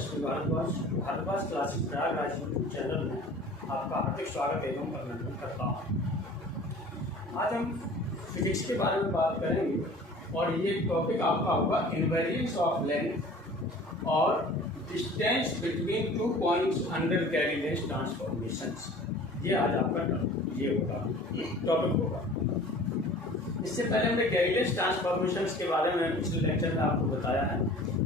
Shri Bhardwaj classic Prayagraj YouTube channel में आपका हार्दिक स्वागत एवं अभिनंदन करता हूँ। आज हम फिजिक्स के बारे में बात करेंगे और ये टॉपिक आपका होगा इनवेरिएंस ऑफ लेंथ और distance between 2 points under Galilean transformations. ये आज आपका टॉपिक होगा। इससे पहले हमने गैलीलियन ट्रांसफॉर्मेशंस के बारे में पिछले लेक्चर में आपको बताया है।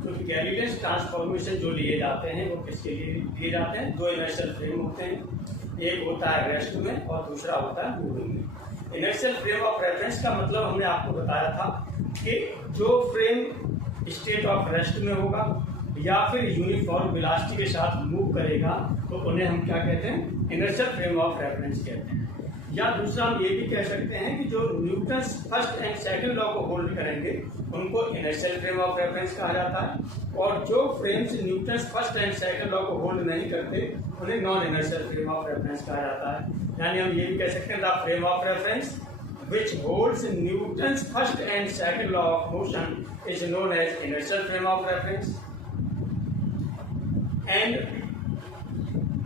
क्योंकि गैलीलियन ट्रांसफॉर्मेशन जो लिए जाते हैं वो किसके लिए लिए जाते हैं? दो इनर्शियल फ्रेम होते हैं, एक होता है रेस्ट में और दूसरा होता है मूविंग में। इनर्शियल फ्रेम ऑफ रेफरेंस का मतलब हमने आपको बताया था कि जो फ्रेम स्टेट ऑफ रेस्ट में होगा या फिर यूनिफॉर्म वेलोसिटी के साथ मूव करेगा तो उन्हें हम क्या कहते हैं? इनर्शियल फ्रेम ऑफ रेफरेंस कहते हैं। या दूसरा हम ये भी कह सकते हैं कि जो Newton's first and second law को होल्ड करेंगे उनको इनर्शियल फ्रेम ऑफ रेफरेंस कहा जाता है, और जो frames Newton's first and second law को होल्ड नहीं करते उन्हें non inertial frame of reference कहा जाता है। यानी हम ये भी कह सकते हैं the frame of reference which holds Newton's first and second law of motion is known as inertial frame of reference, and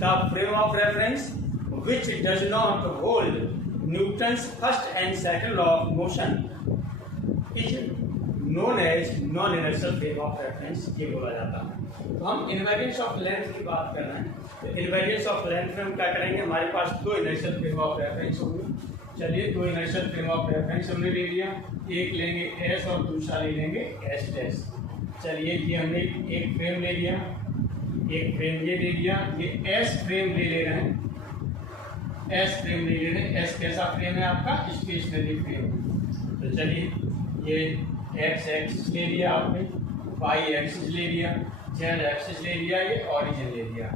the frame of reference which does not hold Newton's first and second law of motion is known as non-inertial frame of reference। ये बोला जाता है। तो हम invariance of length की बात कर रहे हैं। तो इनवेरिएंस ऑफ लेंथ में हम क्या करेंगे? हमारे पास दो इनर्शियल फ्रेम ऑफ रेफरेंस होंगे। चलिए, दो इनर्शियल फ्रेम ऑफ रेफरेंस हमने ले लिया, एक लेंगे एस और दूसरा ले लेंगे एस डैश। चलिए, ये हमने एक फ्रेम ले लिया, एक फ्रेम ये ले लिया, ये एस फ्रेम ले रहे हैं, एस फ्रेम ले रहे हैं। एस कैसा फ्रेम है? आपका स्टेशनरी फ्रेम। तो चलिए, ये एक्स एक्सिस ले लिया आपने, वाई एक्सिस ले लिया, जेड एक्सिस ले लिया, ये ऑरिजिन ले लिया।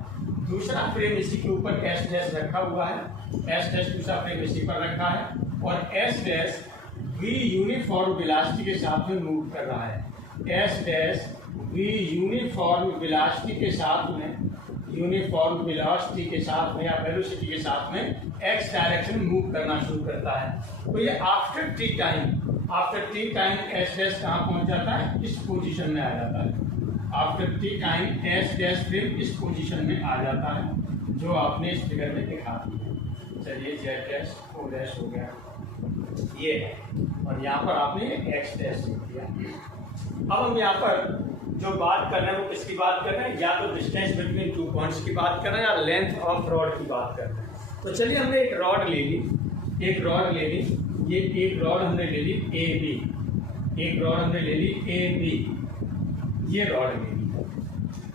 दूसरा फ्रेम इसी के ऊपर एस डैश रखा हुआ है, एस डैश दूसरा फ्रेम इसी पर रखा है, और S dash v uniform velocity के साथ में मूव कर रहा है। S dash v uniform velocity के साथ में, यूनिफॉर्म वेलोसिटी के साथ में या वेलोसिटी के साथ में एक्स डायरेक्शन में मूव करना शुरू करता है। तो ये after T time S dash कहाँ पहुंच जाता है? इस पोजीशन में आ जाता है। After T time S dash frame इस पोजीशन में आ जाता है जो आपने इस फिगर में दिखा दिया। चलिए, जेड डैश ओ डैश हो गया, ये है, और यहाँ पर आपने एक्स डैश लिख दिया। अब हम यहाँ पर जो बात कर रहे हैं वो किसकी बात कर रहे हैं? या तो डिस्टेंस बिटवीन 2 पॉइंट्स की बात कर रहे हैं या लेंथ ऑफ रॉड की बात कर रहे हैं। तो चलिए, हमने एक रॉड ले ली, ये एक रॉड हमने ले ली ए बी, एक रॉड हमने ले ली ए बी, ये रॉड ले ली।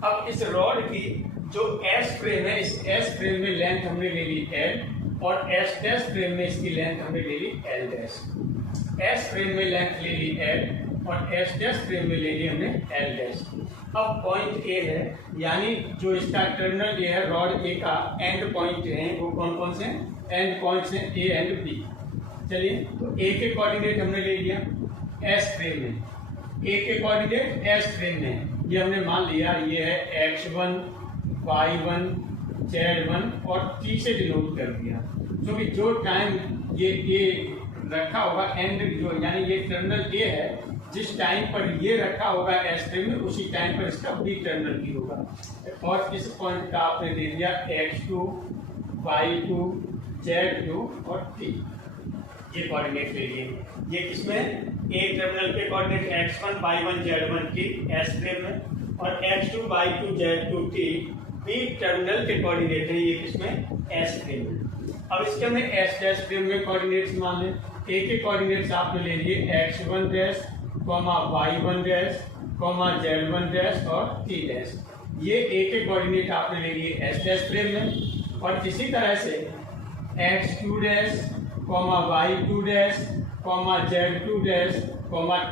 अब इस रॉड की जो एस फ्रेम है, इस एस फ्रेम में लेंथ हमने ले ली एल, और एस डैश फ्रेम में इसकी लेंथ हमने ले ली एल डैश। एस फ्रेम में लेंथ ले ली एल और एस डैश फ्रेम में ले ली हमने एल डैश। अब पॉइंट ए है, यानी जो इसका टर्मिनल ये है रॉड ए का एंड पॉइंट है, वो कौन कौन से एंड पॉइंट्स हैं? A and B. चलिए, तो ए के कोऑर्डिनेट हमने ले लिया एस फ्रेम में, ए के कोऑर्डिनेट एस फ्रेम में, ये हमने मान लिया ये है x1, y1, z1 और t से डिनोट कर दिया। क्योंकि जो टाइम ये ए रखा होगा एंड जो, यानी ये टर्मिनल ए है, जिस टाइम पर ये रखा होगा एस फ्रेम में उसी टाइम पर इसका बी टर्मिनल बी होगा। और इस पॉइंट का आपने दे दिया x2, y2, z2 और t, ये कोऑर्डिनेट ले लिए। ये किसमें? ए टर्मिनल के कोऑर्डिनेट x1, y1, z1 की एस फ्रेम में, और x2, y2, z2, t B terminal के कोऑर्डिनेट है, ये किसमें? एस फ्रेम में। अब इसके हमने एस डैश फ्रेम में कोऑर्डिनेट्स मान लें। ए के कोऑर्डिनेट्स आपने ले लिए x1 dash, y1 dash, z1 dash और t डैश। ये ए के कोऑर्डिनेट आपने ले लिए एस डैश फ्रेम में, और इसी तरह से x2 dash, y2 dash, z2 dash,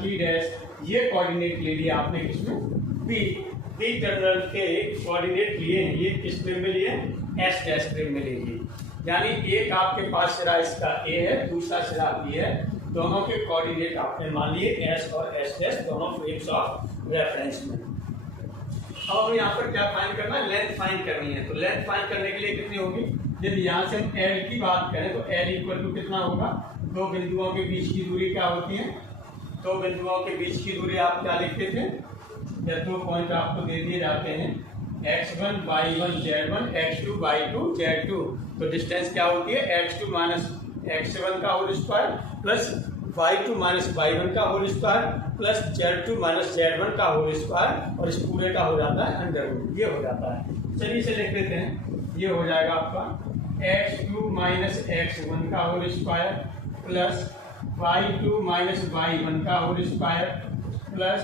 t dash, ये कोऑर्डिनेट ले लिए आपने किसमें? बी टर्मिनल के कोऑर्डिनेट लिए हैं, ये किस फ्रेम में लिए? एस डैश फ्रेम में ले लिए। यानी एक आपके पास सिरा इसका ए है, दूसरा सिरा बी है, दोनों के कोऑर्डिनेट आपने मान लिए एस और एस डैश, दोनों फ्रेम्स ऑफ रेफरेंस में। अब हम यहाँ पर क्या फाइंड करना है? लेंथ फाइंड करनी है। तो लेंथ फाइंड करने के लिए कितनी होगी? यदि यहाँ से हम एल की बात करें तो एल इक्वल टू कितना होगा? दो बिंदुओं के बीच की दूरी क्या होती है? दो बिंदुओं के बीच की दूरी आप क्या लिखते थे? या 2 पॉइंट आपको दे दिए जाते हैं x1 y1 z1 x2 y2 z2। तो डिस्टेंस क्या होती है x2 माइनस x1 का whole square plus y2 minus y1 का whole square plus z2 minus z1 का होल स्क्वायर, और इस पूरे का हो जाता है अंडर रूट। ये हो जाता है। चलिए इसे लिख लेते हैं। ये हो जाएगा आपका x2 माइनस x1 का whole square plus y2 minus y1 का whole square plus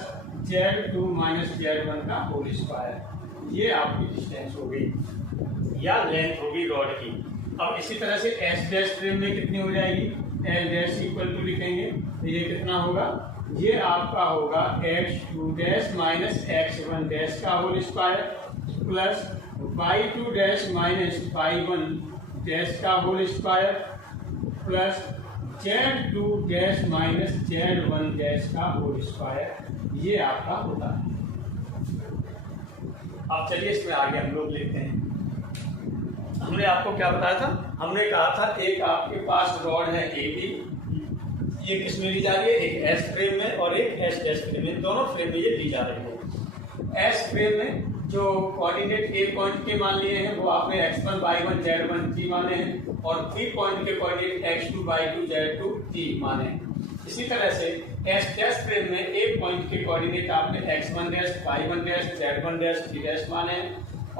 z2 minus z1 का होल स्क्वायर। ये आपकी डिस्टेंस हो गई या लेंथ होगी रॉड की। अब इसी तरह से एस डैश फ्रेम में कितनी हो जाएगी, एस डैश इक्वल टू लिखेंगे तो ये कितना होगा, ये आपका होगा x2 dash minus x1 dash का whole square plus y2 dash minus y1 dash का whole square plus z2 dash minus z1 dash का होल स्क्वायर। ये आपका होता है। अब चलिए इसमें आगे हम लोग लेते हैं। हमने आपको क्या बताया था, हमने कहा था एक आपके पास रॉड है ए बी, ये किस में ली जा रही है, एक एस फ्रेम में और एक एस डैश फ्रेम में, दोनों फ्रेम में ये ली जा रही है। एस फ्रेम में जो कोऑर्डिनेट ए पॉइंट के मान लिए हैं वो आपने x1 y1 z1 t माने हैं, और बी पॉइंट के coordinate x2 y2 z2 t माने हैं। इसी तरह से एस डैश फ्रेम में ए पॉइंट के कोऑर्डिनेट आपने x1 dash y1 dash z1 dash t dash माने हैं,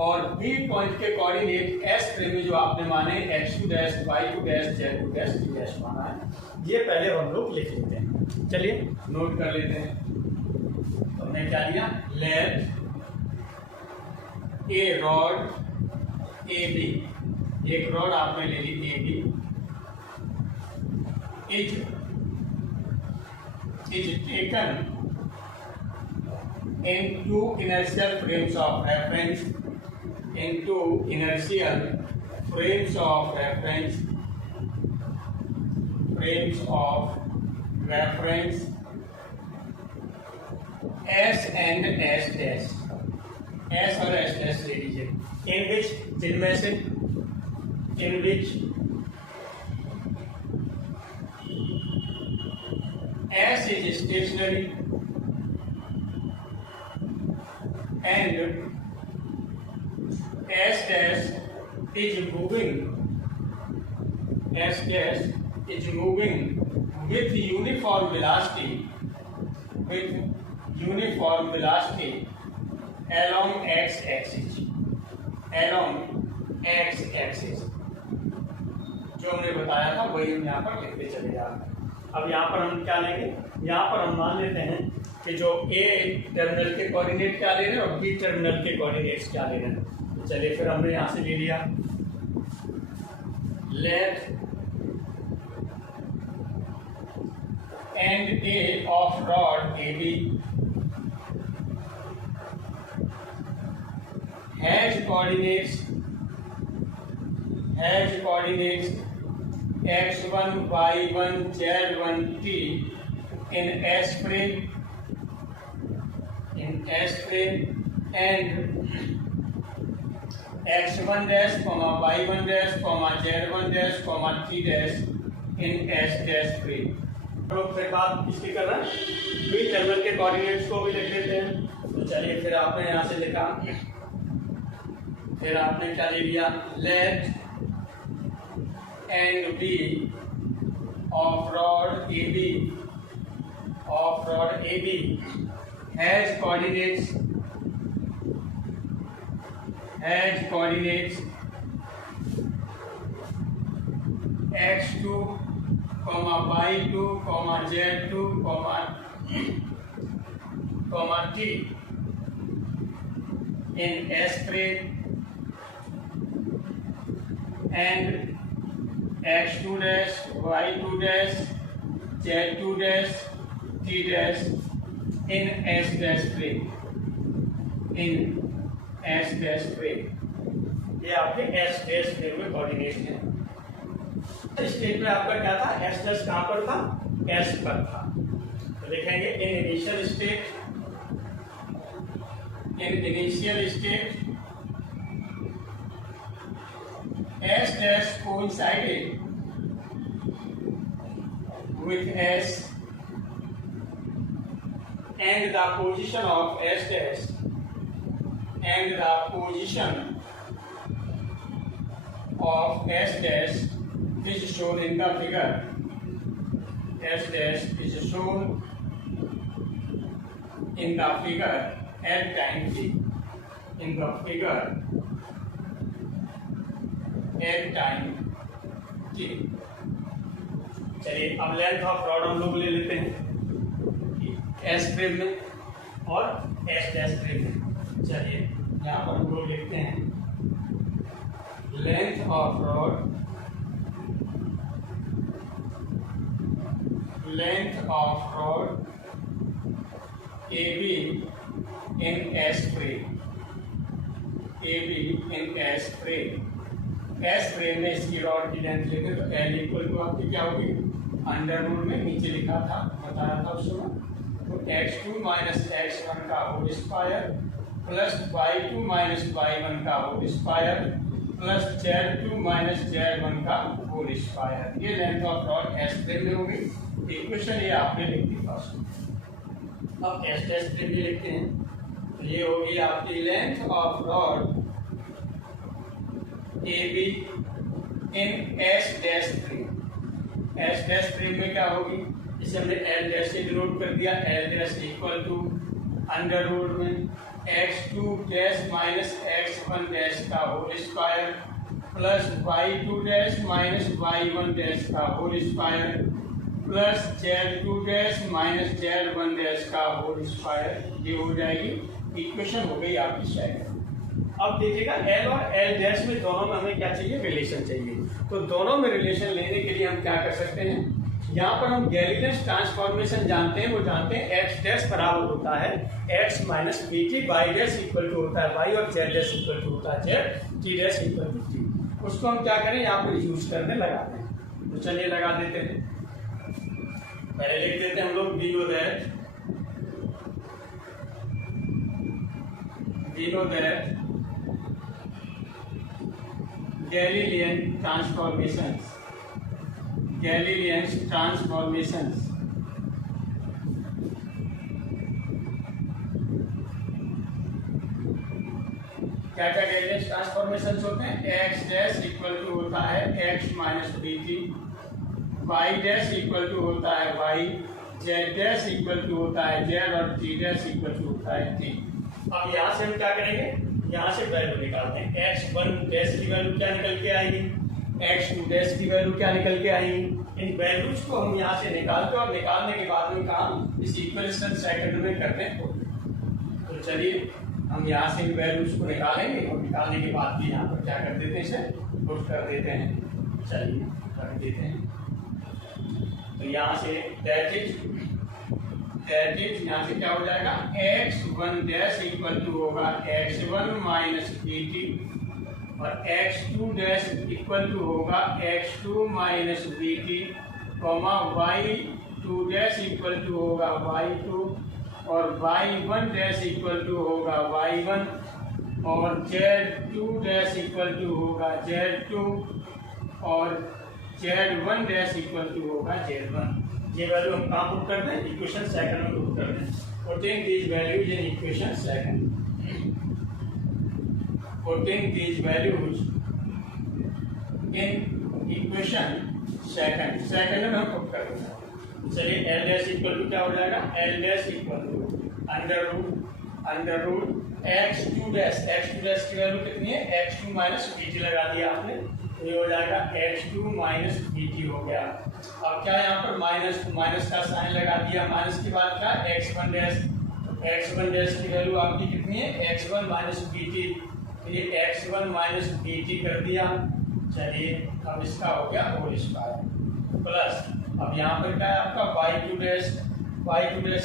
और बी पॉइंट के कोऑर्डिनेट एस फ्रेम में जो आपने माने x2 dash y2 dash z2 dash t dash माना है। ये पहले हम लोग लिख लेते हैं। चलिए नोट कर लेते हैं। तो हमने क्या लिया, let a rod A B, एक रॉड आपने ले ली A B, is taken into inertial frames of reference, into inertial frames of reference, frames of reference S and S dash, S और S dash ले लीजिए, in which जिनमें से in which S is stationary and S dash is moving. S dash is moving with uniform velocity, with uniform velocity along x axis, along x axis। जो हमने बताया था वही हम यहाँ पर लिखते चले जा रहे हैं। अब यहाँ पर हम क्या लेंगे, यहाँ पर हम मान लेते हैं कि जो ए टर्मिनल के कोऑर्डिनेट क्या ले रहे हैं और बी टर्मिनल के कोऑर्डिनेट्स क्या ले रहे हैं। तो चलिए फिर हमने यहाँ से ले लिया, let end A of rod A B has coordinates x1 y1 z1 t in S frame, and x1 dash y1 dash z1 dash t dash in S dash frame। लोग फिर बात किसकी कर रहे हैं, बी टर्मिनल के coordinates को भी लिख लेते हैं। तो चलिए फिर आपने यहाँ से लिखा, फिर आपने क्या ले लिया, late and B of rod AB has coordinates x2, y2, z2, t in S frame, and x2 dash y2 dash z2 dash t dash in S dash frame, in S dash frame। ये आपके S dash frame में coordinate है। State में आपका क्या था, S dash कहाँ पर था, S पर था। तो लिखेंगे in initial state S dash coincided with S, and the position of S dash and the position of S dash is shown in the figure. S dash is shown in the figure at time t. In the figure at time t. चलिए अब length of rod हम लोग ले लेते हैं S frame में और S dash frame में। चलिए यहाँ पर हम लोग लिखते हैं length of rod, length of rod A be in S frame, A be in S frame. S frame में इसकी रॉड की लेंथ लेंगे तो एल इक्वल टू आपकी क्या होगी, अंडर रूट में नीचे लिखा था, बताया था उस समय, तो x2 माइनस x1 का whole square plus y2 minus y1 का whole square plus z2 minus z1 का होल स्क्वायर। ये length of rod S frame में होगी। इक्वेशन ये आपने लिख दी फर्स्ट। अब एस डैश फ्रेम में लिखते हैं तो ये होगी आपकी length of rod A be in S dash frame. S dash frame में क्या होगी, इसे हमने एल डैश से डिनोट कर दिया, L dash equal to under root में x2 dash minus x1 dash का whole square plus y2 dash minus y1 dash का whole square plus z2 dash minus z1 dash का होल स्क्वायर। ये हो जाएगी इक्वेशन, हो गई आपकी सेकंड। अब देखिएगा एल और एल डैश में दोनों में हमें क्या चाहिए, रिलेशन चाहिए। तो दोनों में रिलेशन लेने के लिए हम क्या कर सकते हैं, यहाँ पर हम गैलीलियन ट्रांसफॉर्मेशन जानते हैं, वो जानते हैं एक्स डैश बराबर होता है x minus b t, y dash equal to होता है वाई और जेड डैश इक्वल टू होता है z, t dash equal to t. उसको हम क्या करें, यहाँ पर यूज करने लगा दें। तो चलिए लगा देते हैं। पहले लिख देते हैं हम लोग we know that Galilean transformations, Galilean transformations क्या क्या Galilean transformations होते हैं, x डैश इक्वल टू होता है x minus b t, y dash equal to होता है y, z dash equal to होता है z और t डैश इक्वल टू होता है t। अब यहाँ से हम क्या करेंगे, यहाँ से वैल्यू निकालते हैं। x1 डैश की वैल्यू क्या निकल के आएगी, x2 डैश की वैल्यू क्या निकल के आएगी। इन वैल्यूज को हम यहाँ से निकालते हैं और निकालने के बाद में काम इस इक्वेशन सेकंड में करते हैं। तो चलिए हम यहाँ से इन वैल्यूज को निकालेंगे और निकालने के बाद भी यहाँ पर क्या कर देते हैं, इसे पुट कर देते हैं। चलिए कर देते हैं। तो यहाँ से दैट इज यहाँ से क्या हो जाएगा, x1 डैश इक्वल टू होगा x1 माइनस बी टी और x2 डैश इक्वल टू होगा x2 minus b t, y2 dash equal to होगा y2 और y1 डैश इक्वल टू होगा y1 और z2 डैश इक्वल टू होगा z2 और z1 dash equal to होगा z1। ये वैल्यू हम कहाँ पुट करते हैं, इक्वेशन सेकंड में पुट करते हैं। Putting these values in equation second, putting these values in equation second में हम पुट करते हैं। चलिए एल डैश इक्वल टू क्या हो जाएगा, L dash equal to under root x2 dash की वैल्यू कितनी है, x2 माइनस बी टी लगा दिया आपने, तो ये हो जाएगा x2 माइनस बी टी हो गया। अब क्या यहाँ पर माइनस का साइन लगा दिया, माइनस के बाद क्या x1 डैश की वैल्यू आपकी कितनी है, x1 माइनस बी टी, ये x1 माइनस बी टी कर दिया। चलिए अब इसका हो गया होल स्क्वायर प्लस अब यहाँ पर क्या है आपका y2 डैश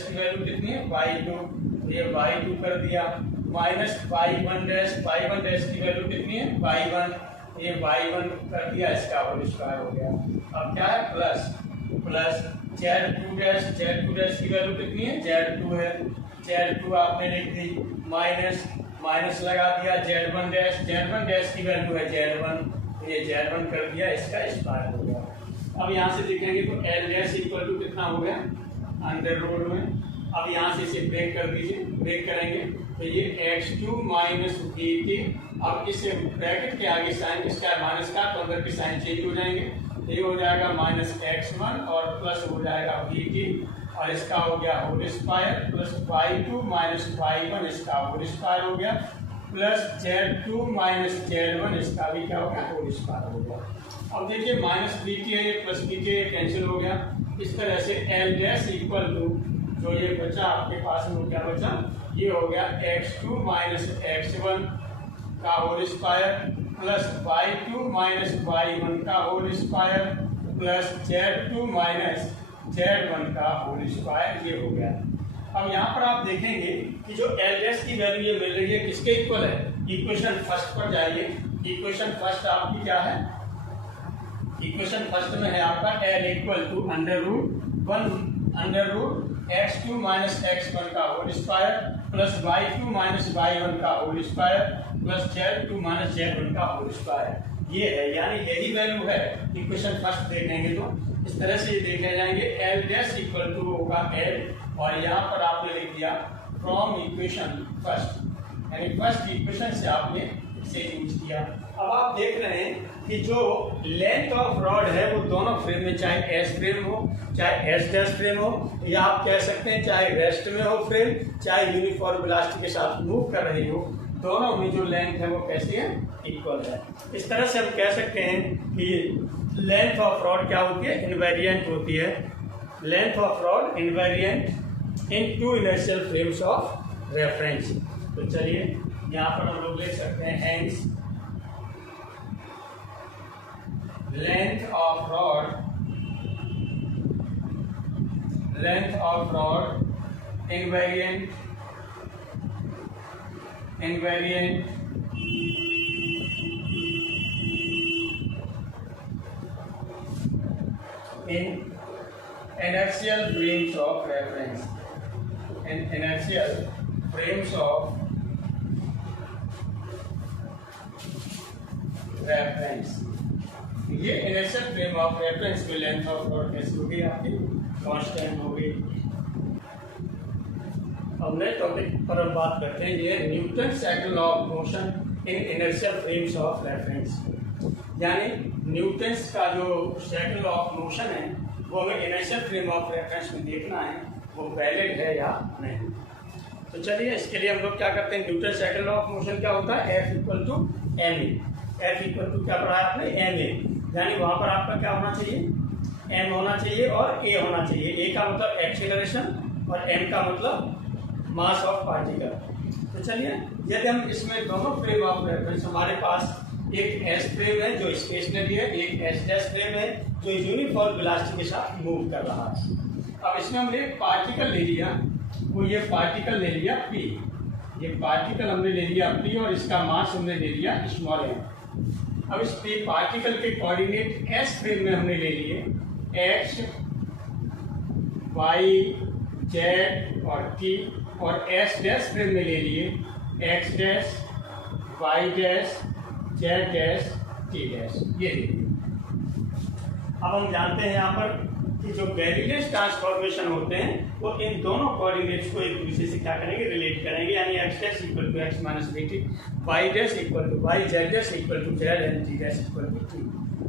की वैल्यू कितनी है, y2, ये y2 कर दिया माइनस y1 डैश की वैल्यू कितनी है, y1, ये y1 कर दिया, इसका होल स्क्वायर हो गया। अब क्या है प्लस z2 डैश की वैल्यू कितनी है, z2 है, z2 आपने लिख दी माइनस लगा दिया z1 डैश की वैल्यू है z1, ये z1 कर दिया, इसका स्क्वायर हो गया। अब यहाँ से लिखेंगे तो l डैश इक्वल टू कितना हो गया, अंडर रूट में अब यहाँ से इसे ब्रेक कर दीजिए, ब्रेक करेंगे तो ये x2 माइनस dt, अब इस ब्रैकेट के आगे साइन स्क्वायर माइनस का तो अंदर के साइन चेंज हो जाएंगे, ये हो जाएगा माइनस x1 और प्लस हो जाएगा dt, और इसका हो गया whole square plus y2 minus y1 इसका होल स्क्वायर हो गया, प्लस z2 माइनस z1 इसका भी क्या हो गया, होल स्क्वायर हो गया। अब देखिए माइनस dt है, ये प्लस dt है, कैंसिल हो गया। इस तरह से L डैश इक्वल टू जो ये बचा आपके पास में क्या बचा, ये हो गया x2 माइनस x1 का whole square plus y2 minus y1 का whole square plus z2 minus z1 का होल स्क्वायर, ये हो गया। अब यहाँ पर आप देखेंगे कि जो L डैश की वैल्यू ये मिल रही है किसके इक्वल है, इक्वेशन फर्स्ट पर जाइए। इक्वेशन फर्स्ट आपकी क्या है, इक्वेशन फर्स्ट में है आपका L equal to under root x2 minus x1 का whole square plus y2 minus y1 का whole square plus z2 minus z1 का होल स्क्वायर, ये है, यानी यही वैल्यू है। इक्वेशन फर्स्ट देखेंगे तो इस तरह से ये देखे जाएंगे, L डैश इक्वल टू होगा L, और यहाँ पर आपने लिख दिया फ्रॉम इक्वेशन फर्स्ट, यानी फर्स्ट इक्वेशन से आपने इसे यूज किया। अब आप देख रहे हैं कि जो लेंथ ऑफ रॉड है वो दोनों फ्रेम में, चाहे एस फ्रेम हो चाहे एस डैश फ्रेम हो, या आप कह सकते हैं चाहे रेस्ट में हो फ्रेम, चाहे यूनिफॉर्म वेलोसिटी के साथ मूव कर रही हो, दोनों में जो लेंथ है वो कैसी है, इक्वल है। इस तरह से हम कह सकते हैं कि लेंथ ऑफ रॉड क्या होती है, इनवेरिएंट होती है। Length of rod invariant in two inertial frames of reference. तो चलिए यहाँ पर हम लोग लिख सकते हैं hence length of rod invariant in inertial frames of reference, in inertial frames of reference। ये इनर्शियल फ्रेम ऑफ रेफरेंस में लेंथ ऑफ रॉड कैसी होगी, आपकी कांस्टेंट होगी। अब नए टॉपिक पर हम बात करते हैं, ये न्यूटन साइकिल law of motion in inertial frames of reference, यानी न्यूटन्स का जो साइकिल लॉ ऑफ मोशन है वो हमें इनर्शियल फ्रेम ऑफ रेफरेंस में देखना है वो वैलिड है या नहीं। तो चलिए इसके लिए हम लोग क्या करते हैं, न्यूटन साइकिल लॉ ऑफ मोशन क्या होता है, F equal to m a. F equal to क्या पढ़ा है आपने, एम ए, यानी वहां पर आपका क्या होना चाहिए, m होना चाहिए और a होना चाहिए। a का मतलब एक्सीलरेशन और m का मतलब मास ऑफ पार्टिकल। तो चलिए यदि हम इसमें दोनों फ्रेम ऑफ रेफरेंस, हमारे पास एक s फ्रेम है जो स्टेशनरी है, एक s डैश फ्रेम है जो यूनिफॉर्म वेलोसिटी के साथ मूव कर रहा है। अब इसमें हमने एक पार्टिकल ले लिया, वो ये पार्टिकल ले लिया p, ये पार्टिकल हमने ले लिया p और इसका मास हमने ले लिया स्मॉल m। अब इस पार्टिकल के कोऑर्डिनेट एस फ्रेम में हमने ले लिए x, y, z और t, और एस डैश फ्रेम में ले लिए x dash, y dash, z dash, t dash, ये देखिए। अब हम जानते हैं यहाँ पर कि जो गैलीलियन ट्रांसफॉर्मेशन होते हैं वो इन दोनों कोऑर्डिनेट्स को एक दूसरे से क्या करेंगे, रिलेट करेंगे, यानी x dash equal to x minus bt, y dash equal to y, z dash equal to z and t dash equal to t,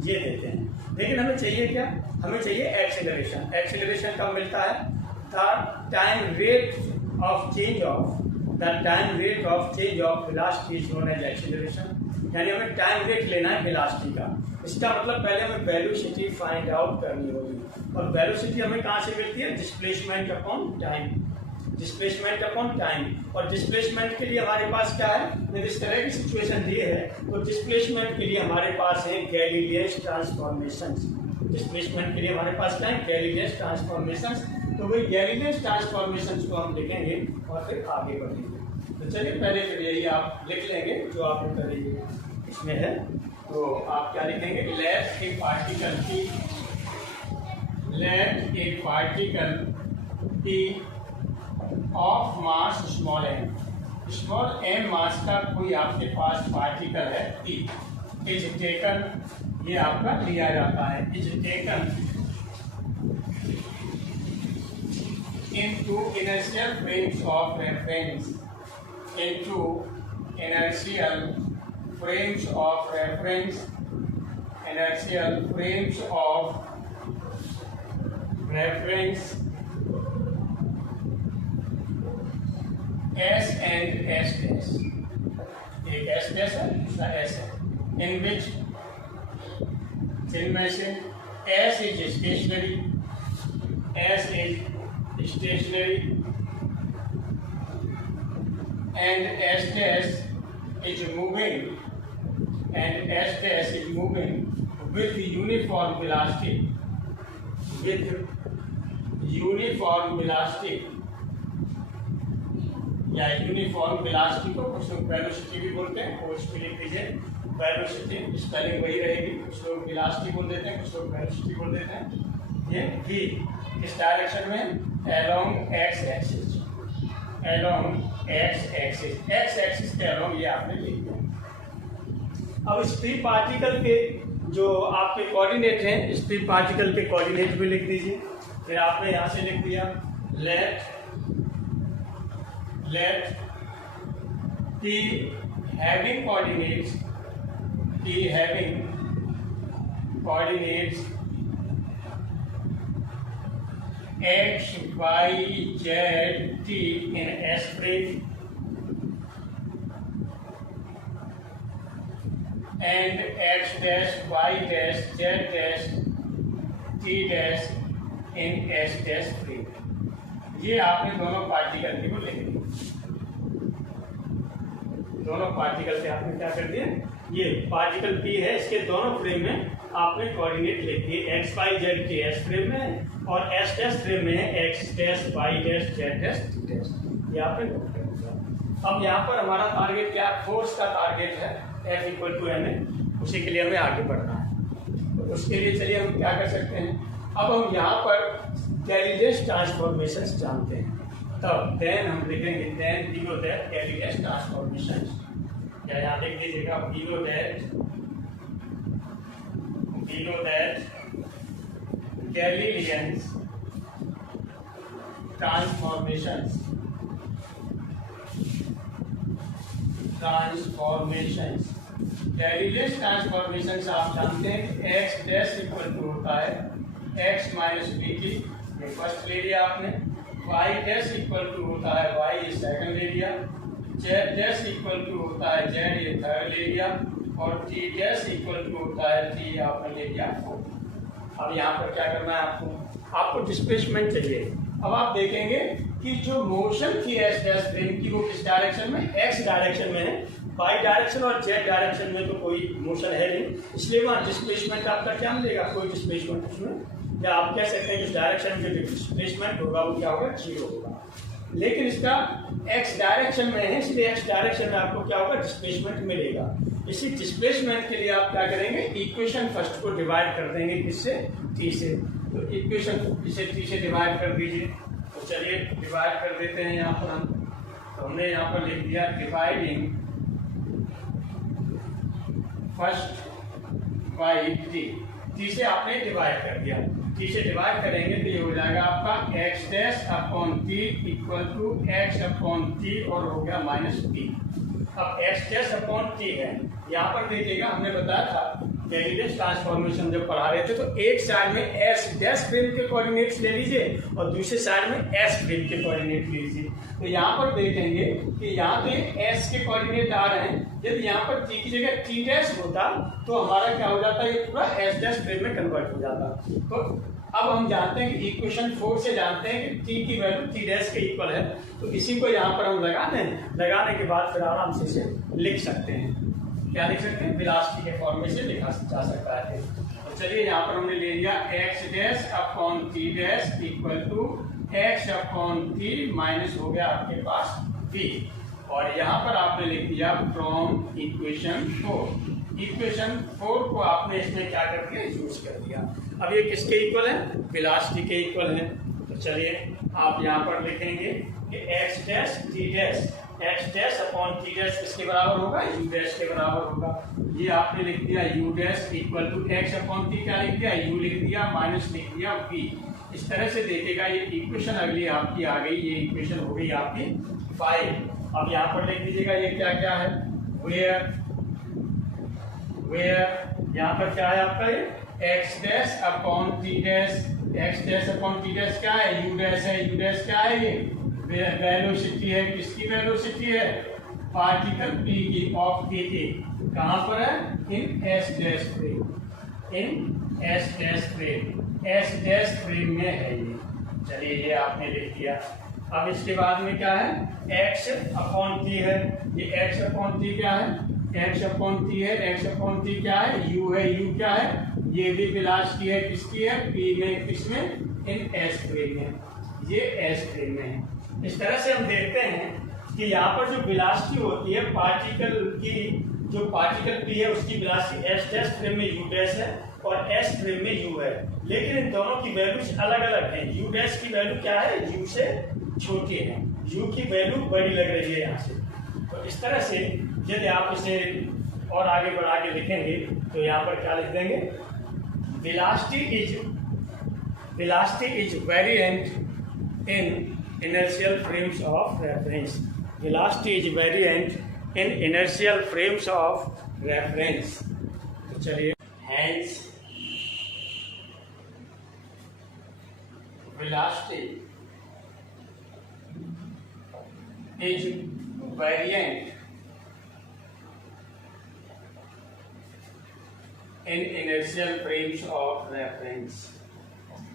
ये देते हैं। लेकिन हमें चाहिए क्या, हमें चाहिए एक्सेलरेशन। एक्सेलरेशन कब मिलता है, the time rate of change of velocity is known as acceleration, यानी हमें टाइम रेट लेना है वेलोसिटी का। इसका मतलब पहले हमें वेलोसिटी फाइंड आउट करनी होगी, और वेलोसिटी हमें कहाँ से मिलती है, displacement upon time, displacement upon time. और डिस्प्लेसमेंट के लिए हमारे पास क्या है, जब इस तरह की सिचुएशन दी है तो डिस्प्लेसमेंट के लिए हमारे पास है गैलीलियन ट्रांसफॉर्मेशंस। डिस्प्लेसमेंट के लिए हमारे पास क्या है, गैलीलियन ट्रांसफॉर्मेशंस। तो वही गैलीलियन ट्रांसफॉर्मेशंस को हम लिखेंगे और फिर आगे बढ़ेंगे। तो चलिए पहले फिर यही आप लिख लेंगे जो आप करेंगे इसमें है। तो आप क्या लिखेंगे, let a particle P of mass small m mass का कोई आपके पास पार्टिकल है P, इज टेकन, ये आपका लिया जाता है, is taken into inertial frames of reference, into inertial frames of reference, inertial frames of reference S and S dash, एक S dash है दूसरा S है, in which जिनमें से S is stationary, S is stationary and S dash is moving, and S dash is moving with uniform velocity, with uniform velocity, या uniform velocity को कुछ लोग वेलोसिटी भी बोलते हैं, कोर्स भी लिख लीजिए वेलोसिटी, स्पेलिंग वही रहेगी, कुछ लोग वेलोसिटी बोल देते हैं, कुछ लोग वेलोसिटी बोल देते हैं। ये भी किस डायरेक्शन में, along x axis, along x axis, x axis के अलोंग ये आपने लिख दिया। अब स्प्री पार्टिकल के जो आपके कोऑर्डिनेट हैं, स्प्री पार्टिकल के कोऑर्डिनेट भी लिख दीजिए। फिर आपने यहाँ से लिख दिया let T having coordinates, T having coordinates x, y, z, t in S frame and x dash, y dash, z dash, t dash in S dash frame। ये आपने दोनों पार्टिकल की को लिख दिया, दोनों पार्टिकल से आपने क्या कर दिया, ये पार्टिकल P है, इसके दोनों फ्रेम में आपने कोऑर्डिनेट लिख दिए, एक्स वाई जेड के एस फ्रेम में है और एस डैश फ्रेम में है x dash y dash z dash t dash, ये आपने नोट कर दिया। अब यहाँ पर हमारा टारगेट क्या है, फोर्स का टारगेट है F इक्वल टू एम, उसी के लिए हमें आगे बढ़ना है। तो उसके लिए चलिए हम क्या कर सकते हैं, अब हम यहाँ पर कैलिडेस ट्रांसफॉर्मेशंस जानते हैं, तब देन हम लिखेंगे देन बिलो दैट कैलिडेस ट्रांसफॉर्मेशंस, या यहाँ लिख दीजिएगा बिलो दैट गैलीलियंस ट्रांसफॉर्मेशंस गैलीलियंस ट्रांसफॉर्मेशंस आप जानते हैं कि एक्स डैश इक्वल टू होता है एक्स माइनस बी टी, ये फर्स्ट ले लिया आपने, वाई डैश इक्वल टू होता है वाई, ये सेकंड ले लिया, जेड डैश इक्वल टू होता है जेड, ये थर्ड ले लिया, और टी डैश इक्वल टू होता है टी, आपने ले लिया फोर्थ। अब यहाँ पर क्या करना है आपको डिस्प्लेसमेंट चाहिए। अब आप देखेंगे कि जो मोशन थी एस डैश फ्रेम की वो किस डायरेक्शन में, एक्स डायरेक्शन में है, वाई डायरेक्शन और जेड डायरेक्शन में तो कोई मोशन है नहीं, इसलिए वहाँ डिस्प्लेसमेंट आपका क्या मिलेगा, कोई डिस्प्लेसमेंट उसमें, या आप कह सकते हैं कि डायरेक्शन में जो डिस्प्लेसमेंट होगा वो क्या होगा, जीरो होगा। लेकिन इसका एक्स डायरेक्शन में है, इसलिए एक्स डायरेक्शन में आपको क्या होगा, डिस्प्लेसमेंट मिलेगा। इसी डिस्प्लेसमेंट के लिए आप क्या करेंगे, इक्वेशन फर्स्ट को डिवाइड कर देंगे किससे, टी से, तो इक्वेशन इसे टी से डिवाइड कर दीजिए। तो चलिए डिवाइड कर देते हैं यहाँ पर हम, तो हमने यहाँ पर लिख दिया dividing first by T, T से आपने डिवाइड कर दिया, टी से डिवाइड करेंगे तो ये हो जाएगा आपका x dash upon t equal to x upon t और हो गया माइनस टी। अब एक्स डैश अपॉन टी है, यहाँ पर देखिएगा हमने बताया था कैलिडेस ट्रांसफॉर्मेशन जब पढ़ा रहे थे तो एक साइड में एस डैश फ्रेम के कोऑर्डिनेट्स ले लीजिए और दूसरे साइड में एस फ्रेम के कोऑर्डिनेट ले लीजिए। तो यहाँ पर देखेंगे कि यहाँ पे एस के कोऑर्डिनेट आ रहे हैं, यदि यहाँ पर टी की जगह टी डैश होता तो हमारा क्या हो जाता है, ये पूरा एस डैश फ्रेम में कन्वर्ट हो जाता। तो अब हम जानते हैं कि इक्वेशन 4 से जानते हैं कि टी की वैल्यू टी डैश के इक्वल है, तो इसी को यहाँ पर हम लगाने के बाद फिर आराम से इसे लिख सकते हैं। क्या लिख सकते हैं, वेलोसिटी के फॉर्म में से लिखा जा सकता है। तो चलिए यहाँ पर हमने ले लिया x dash upon t dash equal to x upon t minus हो गया आपके पास v, और यहाँ पर आपने लिख दिया फ्रॉम इक्वेशन 4। इक्वेशन 4 को आपने इसमें क्या कर दिया, यूज कर दिया। अब ये किसके इक्वल है, वेलोसिटी के इक्वल है। तो चलिए आप यहाँ पर लिखेंगे कि x dash t dash, x dash upon t dash किसके बराबर होगा, यू डैश के बराबर होगा। ये आपने लिख दिया u dash equal to x upon t, क्या लिख दिया, यू लिख दिया माइनस लिख दिया वी, इस तरह से देखिएगा, ये इक्वेशन अगली आपकी आ गई, ये इक्वेशन हो गई आपकी 5। अब यहाँ पर लिख दीजिएगा ये क्या क्या है, वेयर यहाँ पर क्या है आपका ये x dash upon t dash, x dash upon t dash क्या है, यू डैश है, यू डैश क्या है, ये वेलोसिटी है, किसकी वेलोसिटी है, पार्टिकल पी की ऑफ के कहाँ पर है, in S dash frame, in S dash frame, S dash frame में है ये। चलिए ये आपने लिख दिया। अब इसके बाद में क्या है, x अपॉन टी है, ये x अपॉन टी क्या है, x अपॉन टी है, x अपॉन टी क्या है, u है, u क्या है, ये भी वेलोसिटी है, किसकी है, p में, किसमें, इन s फ्रेम में, ये s फ्रेम में है। इस तरह से हम देखते हैं कि यहाँ पर जो वेलोसिटी होती है पार्टिकल की, जो पार्टिकल p है उसकी वेलोसिटी s डैश फ्रेम में u डैश है और s फ्रेम में u है, लेकिन इन दोनों की वैल्यूज अलग अलग हैं। u डैश की वैल्यू क्या है, u से छोटी है, u की वैल्यू बड़ी लग रही है यहाँ से। तो इस तरह से यदि आप इसे और आगे बढ़ा के लिखेंगे तो यहाँ पर क्या लिख देंगे, velocity is variant in inertial frames of reference, velocity is variant in inertial frames of reference। तो चलिए, hence velocity is variant in inertial frames of reference,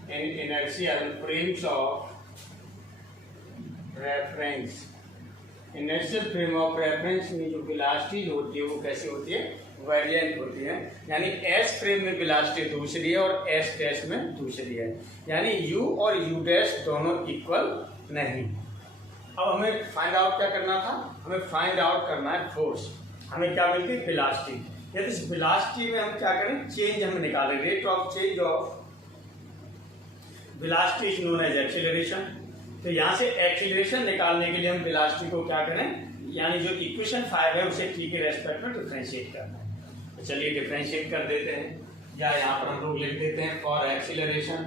in inertial frames of reference. Inertial frame of reference में जो velocity होती है वो कैसी होती है, वेरिएंट होती है, यानी एस फ्रेम में वेलोसिटी दूसरी है और एस डैश में दूसरी है, यानी यू और यू डैश दोनों इक्वल नहीं। अब हमें फाइंड आउट क्या करना था, हमें फाइंड आउट करना है फोर्स। हमें क्या मिलती है, वेलोसिटी। यदि इस वेलोसिटी में हम क्या करें, चेंज हम निकालें, rate of change of velocity is known as acceleration. तो यहाँ से एक्सीलरेशन निकालने के लिए हम वेलोसिटी को क्या करें, यानी जो इक्वेशन 5 है उसे t के रेस्पेक्ट में डिफरेंशिएट करना है। तो चलिए डिफरेंशिएट कर देते हैं, या यहाँ पर हम लोग लिख देते हैं फॉर एक्सीलरेशन,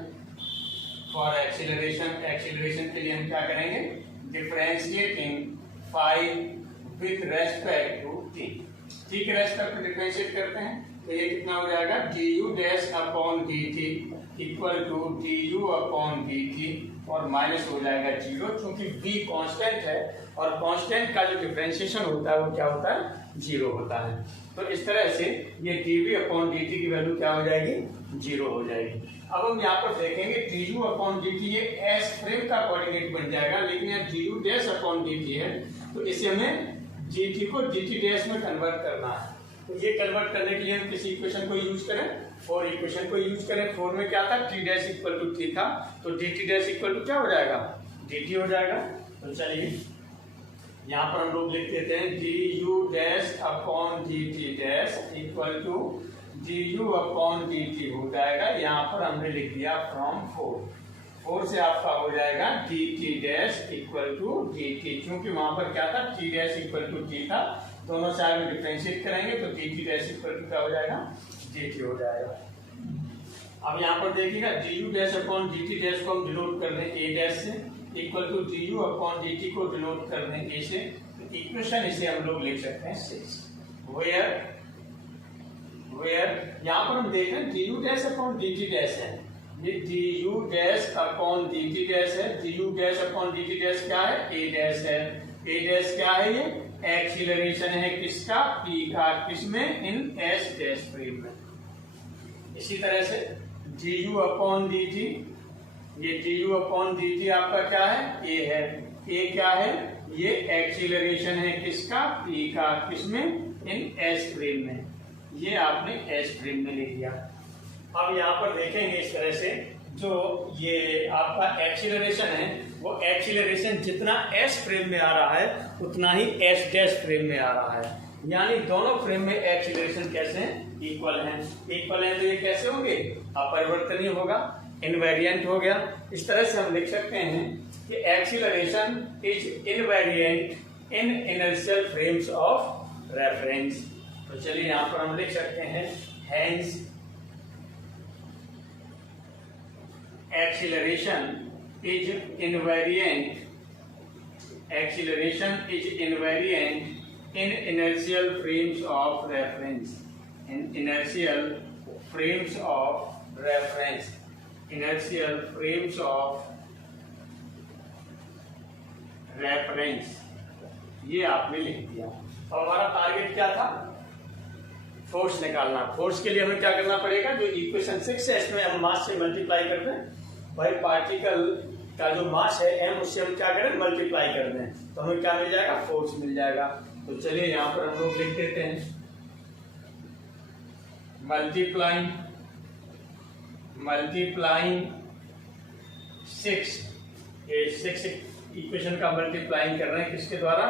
एक्सीलरेशन के लिए हम क्या करेंगे, differentiating 5 with respect to t के रेस्पेक्ट में डिफरेंशिएट करते हैं तो ये कितना हो जाएगा, du dash upon dt equal to du upon dt और माइनस हो जाएगा 0, क्योंकि v कांस्टेंट है और कांस्टेंट का जो डिफरेंशिएशन होता है वो क्या होता है, 0 होता है। तो इस तरह से ये dv अपॉन dt की वैल्यू क्या हो जाएगी, 0 हो जाएगी। अब हम यहाँ पर देखेंगे du अपॉन dt ये s फ्रेम का कोऑर्डिनेट बन जाएगा, लेकिन यहाँ du डैश अपॉन dt है तो इसे हमें dt को dt डैश में कन्वर्ट करना है। तो ये कन्वर्ट करने के लिए हम किसी इक्वेशन को यूज करें, 4 इक्वेशन को यूज करें। 4 में क्या था, t dash equal to t था, तो dt डैश इक्वल टू क्या हो जाएगा, dt हो जाएगा। तो चलिए यहाँ पर हम लोग लिख देते हैं du dash upon dt dash equal to du upon dt हो जाएगा। यहाँ पर हमने लिख दिया फ्रॉम 4 से आपका हो जाएगा dt dash equal to dt, क्योंकि वहां पर क्या था, t dash equal to t था, दोनों साइड में डिफरेंशिएट करेंगे तो dt डैश इक्वल टू क्या हो जाएगा, dt हो जाएगा। अब यहाँ पर देखिएगा du dash upon dt dash को हम डिनोट कर दें a डैश से, equal to du upon dt को डिनोट कर दें a से। तो इक्वेशन इसे हम लोग लिख सकते हैं 6, वेयर यहाँ पर हम देख रहे हैं du dash upon dt dash है, ये du dash upon dt dash है, du dash upon dt dash क्या है, a डैश है, a डैश क्या है, ये एक्सीलरेशन है किसका, p का, किसमें, इन s डैश फ्रेम में। इसी तरह से du अपॉन dt, ये du अपॉन dt आपका क्या है, a है, a क्या है, ये एक्सीलरेशन है किसका, p का, किसमें, इन s फ्रेम में, ये आपने s फ्रेम में ले लिया। अब यहाँ पर देखेंगे इस तरह से जो ये आपका एक्सीलरेशन है वो एक्सीलरेशन जितना s फ्रेम में आ रहा है उतना ही s डैश फ्रेम में आ रहा है, यानी दोनों फ्रेम में एक्सीलरेशन कैसे हैं, इक्वल हैं। इक्वल हैं तो ये कैसे होंगे, अपरिवर्तनीय होगा, इनवेरिएंट हो गया। इस तरह से हम लिख सकते हैं कि acceleration is invariant in inertial frames of reference. तो चलिए यहाँ पर हम लिख सकते हैं, hence acceleration is invariant in inertial frames of reference. ये आपने लिख दिया। और हमारा टारगेट क्या था? फोर्स निकालना। फोर्स के लिए हमें क्या करना पड़ेगा? जो इक्वेशन 6 है इसमें हम मास से मल्टीप्लाई करते हैं। भाई पार्टिकल का जो मास है m, उससे हम क्या करें? मल्टीप्लाई कर दें, तो हमें क्या मिल जाएगा? फोर्स मिल जाएगा। तो चलिए यहाँ पर हम लोग लिख देते हैं मल्टीप्लाइंग 6। ये 6 इक्वेशन का मल्टीप्लाइंग कर रहे हैं किसके द्वारा?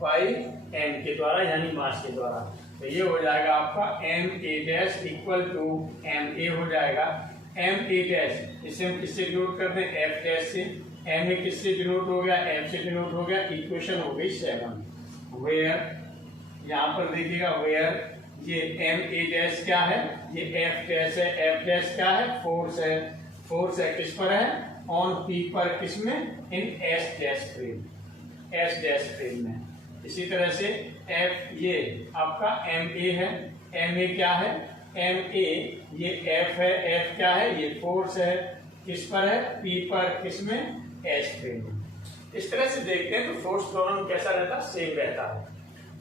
बाई m के द्वारा, यानी मास के द्वारा। तो ये हो जाएगा आपका ma' इक्वल टू ma हो जाएगा ma', इसे हम किससे डिनोट कर दें? f' से। ma किससे डिनोट हो गया? f से डिनोट हो गया। इक्वेशन हो गई 7। वेयर, यहाँ पर देखिएगा वेयर ये ma' क्या है? ये f' है। f' क्या है? फोर्स है। फोर्स है किस पर है? ऑन p पर। किसमें? इन s' फ्रेम में। इसी तरह से f ये आपका ma है। ma क्या है? ma ये f है। f क्या है? ये फोर्स है। किस पर है? p पर। किसमें? s फ्रेम में। इस तरह से देखते हैं तो फोर्स दोनों में कैसा रहता है? सेम रहता है।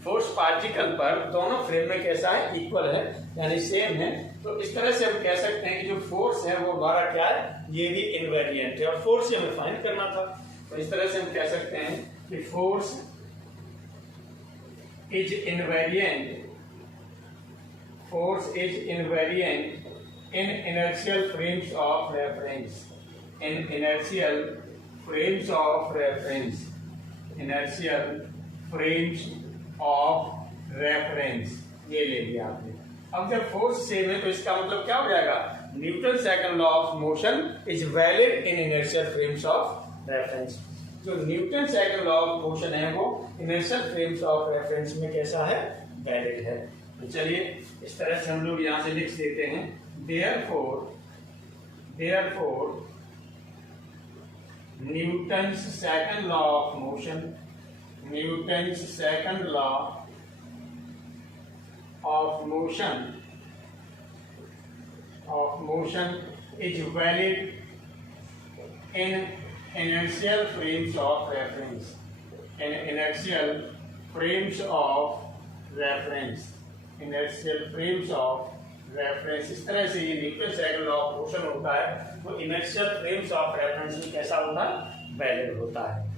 फोर्स पार्टिकल पर दोनों फ्रेम में कैसा है? इक्वल है, यानी सेम है। तो इस तरह से हम कह सकते हैं कि जो फोर्स है वो हमारा क्या है? ये भी इनवेरिएंट है, और फोर्स से हमें फाइंड करना था। तो इस तरह से हम कह सकते हैं कि force is invariant in inertial frames of reference. ये ले लिया आपने। अब जब फोर्स सेम है तो इसका मतलब क्या हो जाएगा? Newton second law of motion is valid in inertial frames of reference. जो Newton second law of motion है वो इनर्शियल फ्रेम्स ऑफ रेफरेंस में कैसा है? वैलिड है। तो चलिए इस तरह से हम लोग यहाँ से लिख देते हैं therefore Newton's second law of motion is valid in inertial frames of reference. इस तरह से ये Newton second law of motion होता है वो इनर्शियल फ्रेम्स ऑफ रेफरेंस में कैसा होता है? वैलिड होता है।